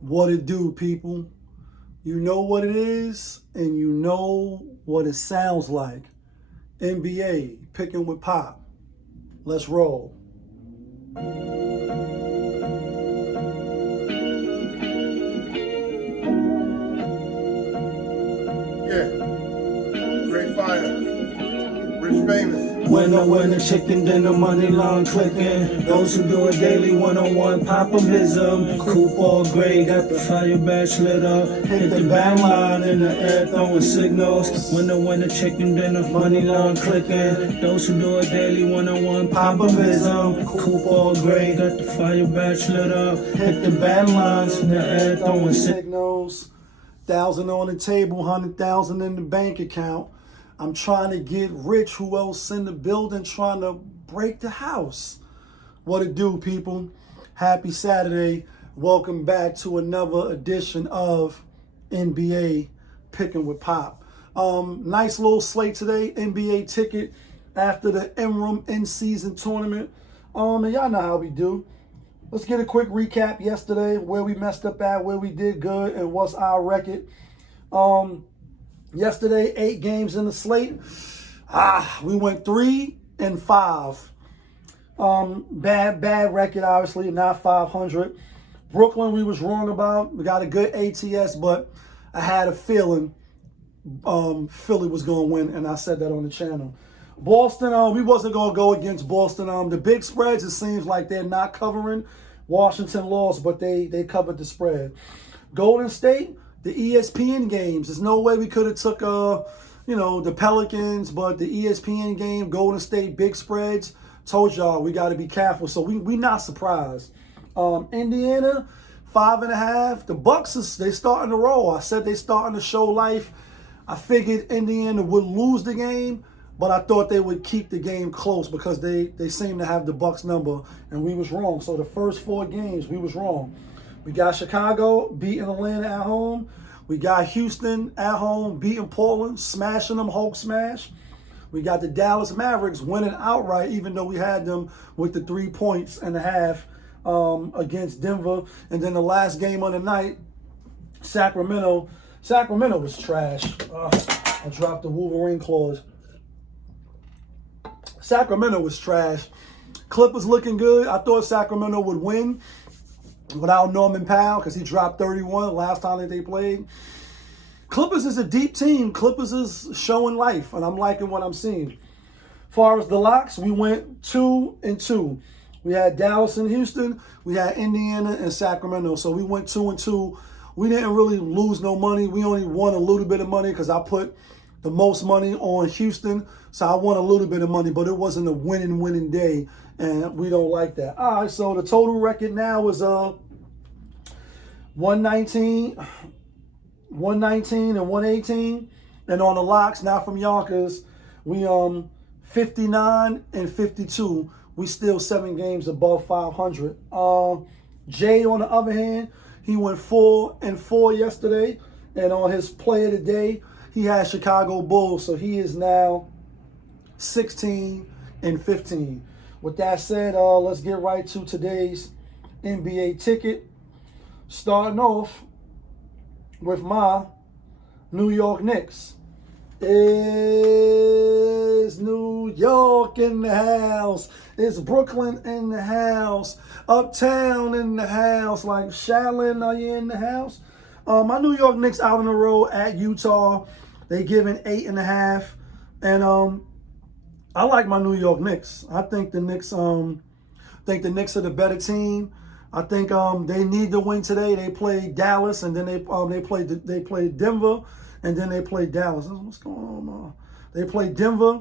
What it do, people? You know what it is, and you know what it sounds like. NBA, picking with Pop. Let's roll. Yeah, great fire, rich famous. When I win a chicken dinner, money long clicking. Those who do it daily, one-on-one, pop 'em, his 'em. Coupe all gray, got the fire badge lit up. Hit the band line in the air, throwing signals. When I win a chicken dinner, money long clicking. Those who do it daily, one-on-one, pop 'em, his 'em. Coupe all gray, got the fire badge lit up. Hit the band lines in the air, throwing signals. 1,000 on the table, 100,000 in the bank account. I'm trying to get rich. Who else in the building trying to break the house? What it do, people? Happy Saturday. Welcome back to another edition of NBA Picking with Pop. Nice little slate today. NBA ticket after the Interim in-season tournament. And y'all know how we do. Let's get a quick recap yesterday, where we messed up at, where we did good, and what's our record. Yesterday, 8 games in the slate. We went 3-5. Bad record, obviously, not 500. Brooklyn, we was wrong about. We got a good ATS, but I had a feeling Philly was going to win, and I said that on the channel. Boston, we wasn't going to go against Boston. The big spreads, it seems like they're not covering. Washington lost, but they covered the spread. Golden State, the ESPN games. There's no way we could have took, the Pelicans, but the ESPN game, Golden State, big spreads. Told y'all we got to be careful, so we not surprised. Indiana, 5.5. The Bucks, they starting to roll. I said they starting to show life. I figured Indiana would lose the game, but I thought they would keep the game close because they seem to have the Bucks number, and we was wrong. So the first 4 games, we was wrong. We got Chicago beating Atlanta at home. We got Houston at home beating Portland, smashing them, Hulk smash. We got the Dallas Mavericks winning outright, even though we had them with the 3.5 points against Denver. And then the last game of the night, Sacramento. Sacramento was trash. I dropped the Wolverine claws. Sacramento was trash. Clippers looking good. I thought Sacramento would win without Norman Powell because he dropped 31 last time that they played. Clippers is a deep team. Clippers is showing life, and I'm liking what I'm seeing. As far as the locks, we went 2-2. We had Dallas and Houston. We had Indiana and Sacramento. So we went 2-2. We didn't really lose no money. We only won a little bit of money because I put the most money on Houston. So I won a little bit of money, but it wasn't a winning day, and we don't like that. All right, so the total record now is 119 and 118. And on the locks, not from Yonkers, we 59 and 52. We still 7 games above 500. JaY, on the other hand, he went 4-4 yesterday, and on his play of the day, he had Chicago Bulls, so he is now 16 and 15. With that said, let's get right to today's NBA ticket. Starting off with my New York Knicks. Is New York in the house? Is Brooklyn in the house? Uptown in the house? Like, Shaolin, are you in the house? My New York Knicks out on the road at Utah. They giving 8.5. And I like my New York Knicks. I think the Knicks are the better team. I think they need to win today. They play Dallas, and then they play Denver, and then they play Dallas. What's going on? They play Denver,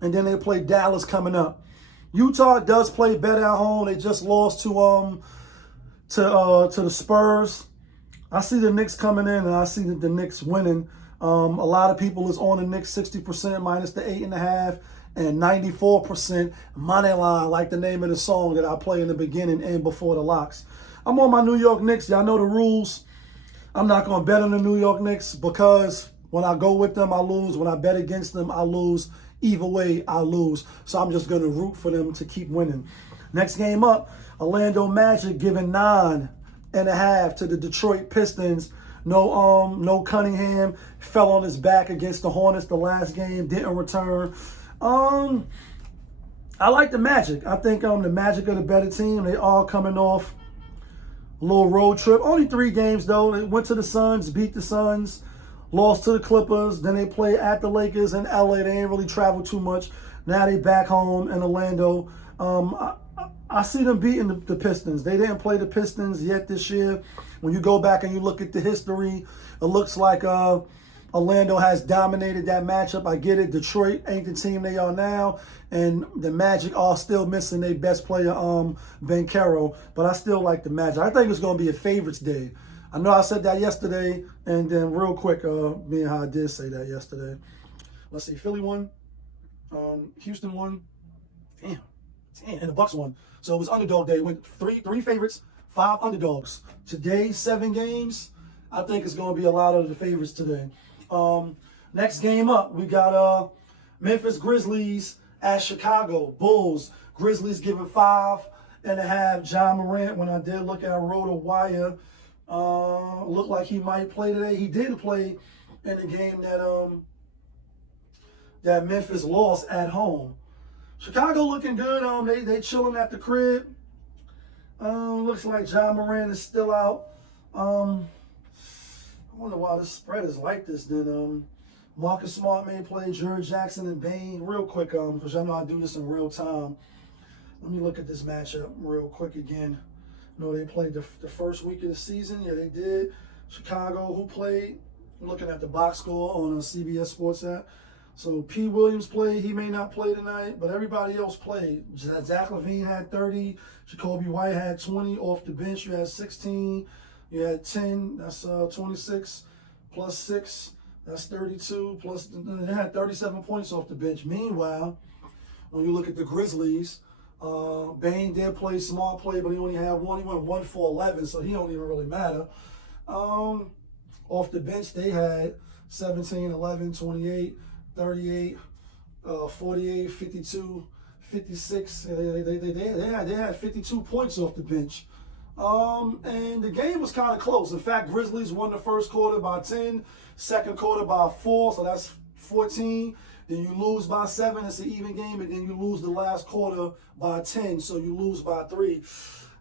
and then they play Dallas coming up. Utah does play better at home. They just lost to the Spurs. I see the Knicks coming in, and I see the Knicks winning. A lot of people is on the Knicks 60% minus the 8.5. And 94% money line, like the name of the song that I play in the beginning and before the locks. I'm on my New York Knicks. Y'all know the rules. I'm not going to bet on the New York Knicks because when I go with them, I lose. When I bet against them, I lose. Either way, I lose. So I'm just going to root for them to keep winning. Next game up, Orlando Magic giving 9. and a half to the Detroit Pistons. No Cunningham, fell on his back against the Hornets the last game, didn't return. I like the Magic. I think the Magic are the better team. They all coming off a little road trip. Only 3 games though. They went to the Suns, beat the Suns, lost to the Clippers. Then they play at the Lakers in LA. They ain't really travel too much. Now they back home in Orlando. I see them beating the Pistons. They didn't play the Pistons yet this year. When you go back and you look at the history, it looks like Orlando has dominated that matchup. I get it. Detroit ain't the team they are now, and the Magic are still missing their best player, Banchero. But I still like the Magic. I think it's going to be a favorites day. I know I said that yesterday, and then real quick, me and how I did say that yesterday. Let's see. Philly won. Houston won. Damn, and the Bucks won. So it was underdog day. Went three favorites, 5 underdogs. Today, 7 games. I think it's going to be a lot of the favorites today. Next game up, we got Memphis Grizzlies at Chicago Bulls. Grizzlies giving 5.5. Ja Morant, when I did look at RotoWire, looked like he might play today. He did play in the game that Memphis lost at home. Chicago looking good. They chilling at the crib. Looks like Ja Morant is still out. I wonder why this spread is like this. Then Marcus Smart may play George Jackson and Bane real quick. Because y'all know I do this in real time. Let me look at this matchup real quick again. They played the first week of the season. Yeah, they did. Chicago, who played? I'm looking at the box score on CBS Sports app. So P. Williams played. He may not play tonight, but everybody else played. Zach LaVine had 30. Jacoby White had 20 off the bench. You had 16. You had 10. That's 26 plus 6. That's 32. Plus they had 37 points off the bench. Meanwhile, when you look at the Grizzlies, Bane did play, Smart play, but he only had 1. He went 1 for 11, so he don't even really matter. Off the bench, they had 17, 11, 28. 38, 48, 52, 56. They had 52 points off the bench. And the game was kind of close. In fact, Grizzlies won the first quarter by 10, second quarter by 4, so that's 14. Then you lose by 7, it's an even game, and then you lose the last quarter by 10, so you lose by 3.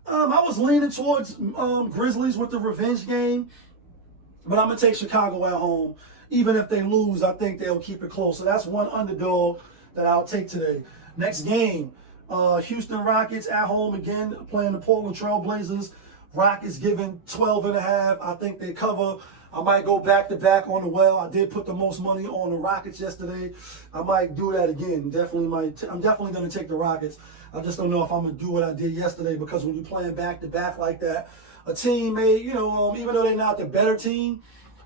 I was leaning towards Grizzlies with the revenge game, but I'm going to take Chicago at home. Even if they lose, I think they'll keep it close. So that's one underdog that I'll take today. Next game, Houston Rockets at home again, playing the Portland Trail Blazers. Rockets giving 12.5. I think they cover. I might go back-to-back on the well. I did put the most money on the Rockets yesterday. I might do that again. I'm definitely going to take the Rockets. I just don't know if I'm going to do what I did yesterday, because when you're playing back-to-back like that, a team may, even though they're not the better team,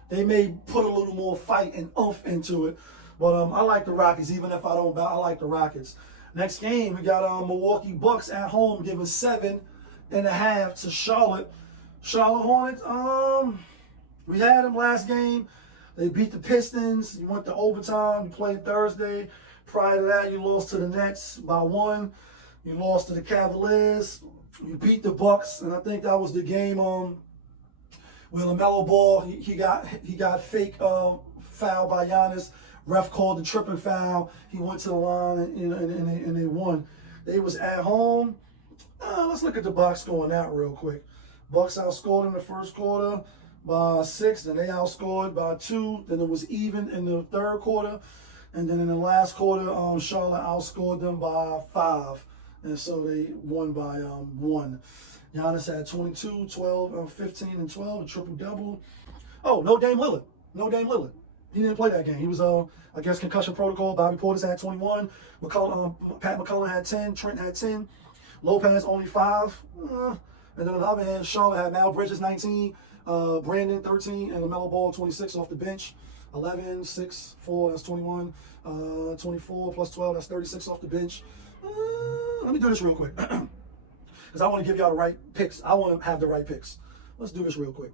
they may put a little more fight and oomph into it. But I like the Rockets, even if I don't bet. I like the Rockets. Next game, we got Milwaukee Bucks at home giving 7.5 to Charlotte. Charlotte Hornets, we had them last game. They beat the Pistons. You went to overtime. You played Thursday. Prior to that, you lost to the Nets by 1. You lost to the Cavaliers. You beat the Bucks, and I think that was the game where LaMelo Ball, he got fake foul by Giannis. Ref called the tripping foul. He went to the line and they won. They was at home. Let's look at the box score on that real quick. Bucks outscored in the first quarter by 6. Then they outscored by 2. Then it was even in the third quarter. And then in the last quarter, Charlotte outscored them by 5. And so they won by 1. Giannis had 22, 12, 15, and 12, a triple-double. Oh, no Dame Lillard. No Dame Lillard. He didn't play that game. He was, I guess, concussion protocol. Bobby Portis had 21. Pat McCullough had 10. Trent had 10. Lopez only 5. And then on the other hand, Charlotte had Mal Bridges 19, Brandon 13, and LaMelo Ball 26 off the bench. 11, 6, 4, that's 21. 24 plus 12, that's 36 off the bench. Let me do this real quick. Because I want to give y'all the right picks. I want to have the right picks. Let's do this real quick.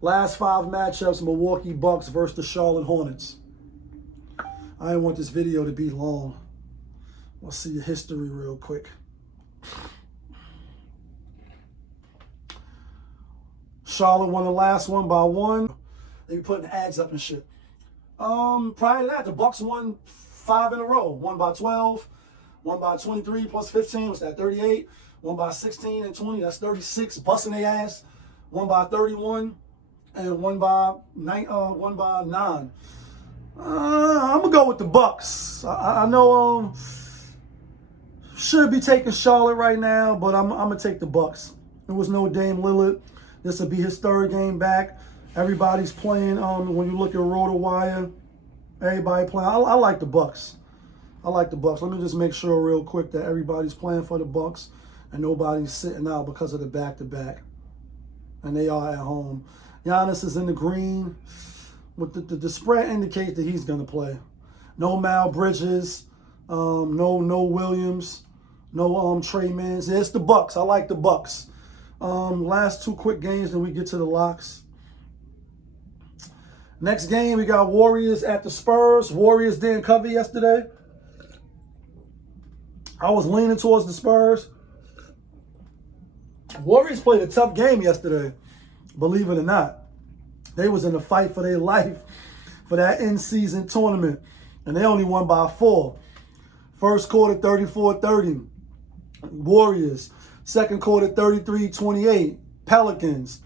Last 5 matchups, Milwaukee Bucks versus the Charlotte Hornets. I didn't want this video to be long. Let's see the history real quick. Charlotte won the last one by 1. They be putting ads up and shit. Prior to that, the Bucks won 5 in a row. One by 12, one by 23 plus 15, what's that, 38? One by 16 and 20, that's 36, busting their ass. One by 31, and one by 9. I'm gonna go with the Bucks. I know should be taking Charlotte right now, but I'm gonna take the Bucks. There was no Dame Lillard. This will be his 3rd game back. Everybody's playing. When you look at RotoWire, everybody playing. I like the Bucks. I like the Bucks. Let me just make sure real quick that everybody's playing for the Bucks and nobody's sitting out because of the back-to-back. And they are at home. Giannis is in the green. With the spread indicates that he's gonna play. No Mal Bridges. No Williams. No Trey Mans. It's the Bucks. I like the Bucks. Last 2 quick games, then we get to the locks. Next game, we got Warriors at the Spurs. Warriors didn't cover yesterday. I was leaning towards the Spurs. Warriors played a tough game yesterday, believe it or not. They was in a fight for their life for that in-season tournament, and they only won by 4. First quarter, 34-30. Warriors. Second quarter, 33-28. Pelicans.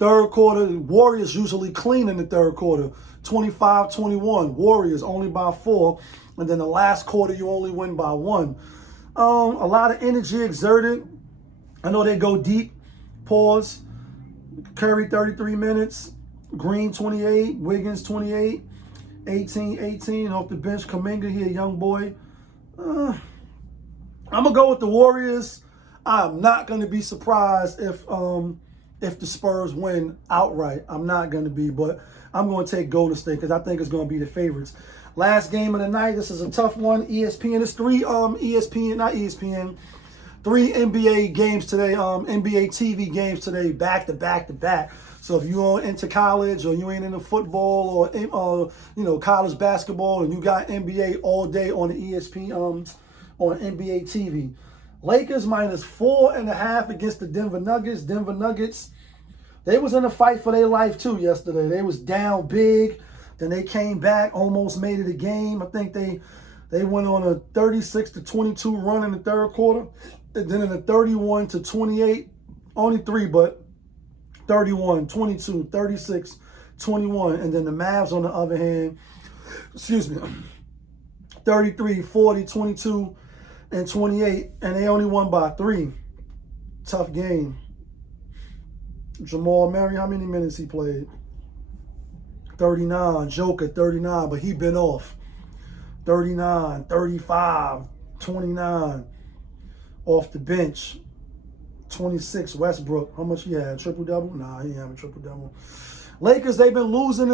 Third quarter, Warriors usually clean in the third quarter. 25-21. Warriors only by 4. And then the last quarter, you only win by 1. A lot of energy exerted. I know they go deep. Pause. Curry, 33 minutes. Green, 28. Wiggins, 28. 18 off the bench. Kuminga here, young boy. I'm going to go with the Warriors. I'm not going to be surprised if the Spurs win outright. I'm not going to be, but I'm going to take Golden State because I think it's going to be the favorites. Last game of the night. This is a tough one. ESPN. It's 3 3 NBA games today. NBA TV games today, back to back. So if you're into college or you ain't into football or college basketball and you got NBA all day on the ESPN on NBA TV. Lakers -4.5 against the Denver Nuggets. Denver Nuggets, they was in a fight for their life too yesterday. They was down big, then they came back, almost made it a game. I think they went on a 36-22 run in the third quarter, and then in the 31-28, only 3, but 31, 22, 36, 21, and then the Mavs on the other hand, 33, 40, 22. And 28, and they only won by 3. Tough game. Jamal Murray, how many minutes he played? 39. Joker, 39, but he been off. 39, 35, 29. Off the bench. 26, Westbrook. How much he had? Triple-double? Nah, he didn't have a triple-double. Lakers, they've been losing.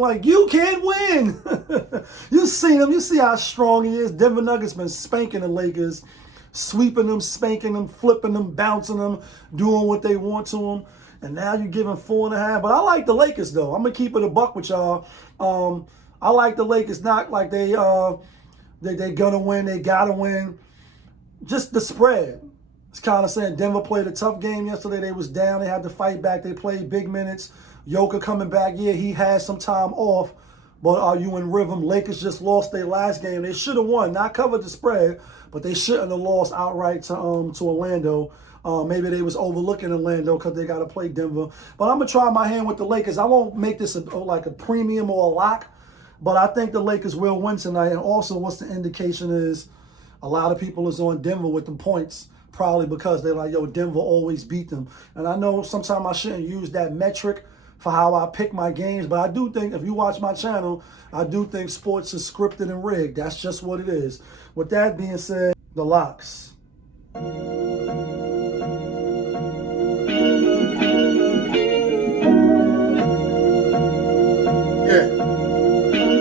Like, you can't win. You see them. You see how strong he is. Denver Nuggets been spanking the Lakers, sweeping them, spanking them, flipping them, bouncing them, doing what they want to them. And now you're giving 4.5. But I like the Lakers, though. I'm going to keep it a buck with y'all. I like the Lakers, not like they going to win. They got to win. Just the spread. It's kind of saying Denver played a tough game yesterday. They was down. They had to fight back. They played big minutes. Joker coming back. Yeah, he had some time off. But are you in rhythm? Lakers just lost their last game. They should have won. Not covered the spread, but they shouldn't have lost outright to Orlando. Maybe they was overlooking Orlando because they got to play Denver. But I'm going to try my hand with the Lakers. I won't make this like a premium or a lock. But I think the Lakers will win tonight. And also what's the indication is a lot of people is on Denver with the points. Probably because they're like, yo, Denver always beat them. And I know sometimes I shouldn't use that metric for how I pick my games, but I do think, if you watch my channel, I do think sports is scripted and rigged. That's just what it is. With that being said, the locks. Yeah.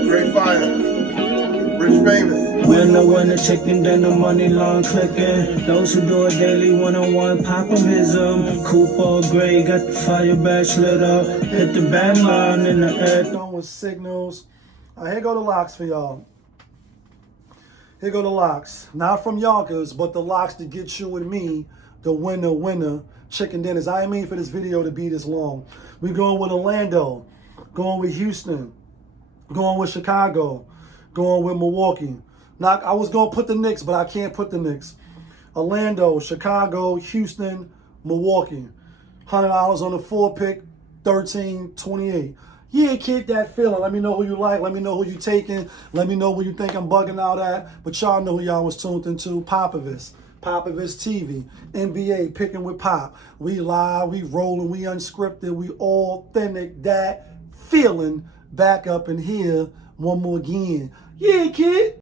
Great fire. Rich famous. We're no one to chicken, then the money long clicking. Those who do it daily, one-on-one popovism. Cooper Gray got the fire badge lit up. Hit the bad line in the air. With signals. Here go the locks for y'all. Here go the locks. Not from Yonkers, but the locks to get you and me, the winner, chicken dinners. I ain't mean for this video to be this long. We going with Orlando, going with Houston, going with Chicago, going with Milwaukee. Now, I was going to put the Knicks, but I can't put the Knicks. Orlando, Chicago, Houston, Milwaukee. $100 on the 4 pick, 13.28. Yeah, kid, that feeling. Let me know who you like. Let me know who you taking. Let me know where you think I'm bugging out at. But y'all know who y'all was tuned into. Popovich TV, NBA, picking with Pop. We live, we rolling, we unscripted, we authentic. That feeling back up in here one more again. Yeah, kid.